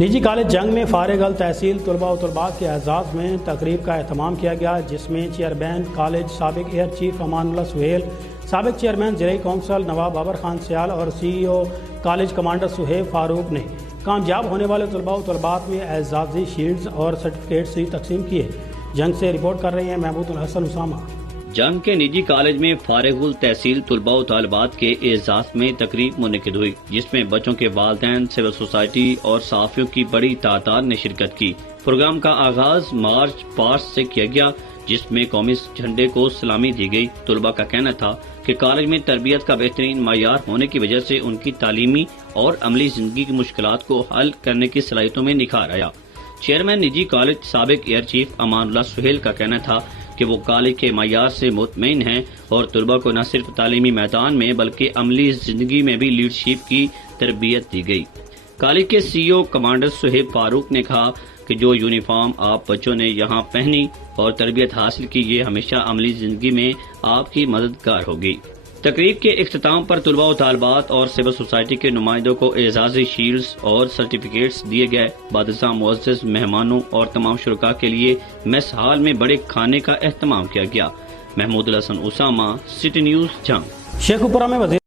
نجی کالج جنگ میں فارغ التحصیل طلباء و طلبات کے اعزاز میں تقریب کا اہتمام کیا گیا، جس میں چیئرمین کالج سابق ایئر چیف امان اللہ سہیل، سابق چیئرمین زرعی کونسل نواب بابر خان سیال اور CEO کالج کمانڈر سہیب فاروق نے کامیاب ہونے والے طلباء و طلبات میں اعزازی شیلڈز اور سرٹیفکیٹس تقسیم کیے۔ جنگ سے رپورٹ کر رہے ہیں محمود الحسن اسامہ۔ جنگ کے نجی کالج میں فارغ التحصیل طلباء و طالبات کے اعزاز میں تقریب منعقد ہوئی، جس میں بچوں کے والدین، سول سوسائٹی اور صحافیوں کی بڑی تعداد نے شرکت کی۔ پروگرام کا آغاز مارچ پاسٹ سے کیا گیا، جس میں قومی جھنڈے کو سلامی دی گئی۔ طلباء کا کہنا تھا کہ کالج میں تربیت کا بہترین معیار ہونے کی وجہ سے ان کی تعلیمی اور عملی زندگی کی مشکلات کو حل کرنے کی صلاحیتوں میں نکھار آیا۔ چیئرمین نجی کالج سابق ایئر چیف امان اللہ سہیل کا کہنا تھا کہ وہ کالج کے معیار سے مطمئن ہیں اور طلباء کو نہ صرف تعلیمی میدان میں بلکہ عملی زندگی میں بھی لیڈرشپ کی تربیت دی گئی۔ کالج کے CEO کمانڈر سہیب فاروق نے کہا کہ جو یونیفارم آپ بچوں نے یہاں پہنی اور تربیت حاصل کی، یہ ہمیشہ عملی زندگی میں آپ کی مددگار ہوگی۔ تقریب کے اختتام پر طلباء و طالبات اور سول سوسائٹی کے نمائندوں کو اعزازی شیلڈز اور سرٹیفکیٹس دیے گئے۔ بعد ازاں معزز مہمانوں اور تمام شرکاء کے لیے میس ہال میں بڑے کھانے کا اہتمام کیا گیا۔ محمود الحسن اسامہ، سٹی نیوز جنگ۔ شیخوپورہ میں وزیر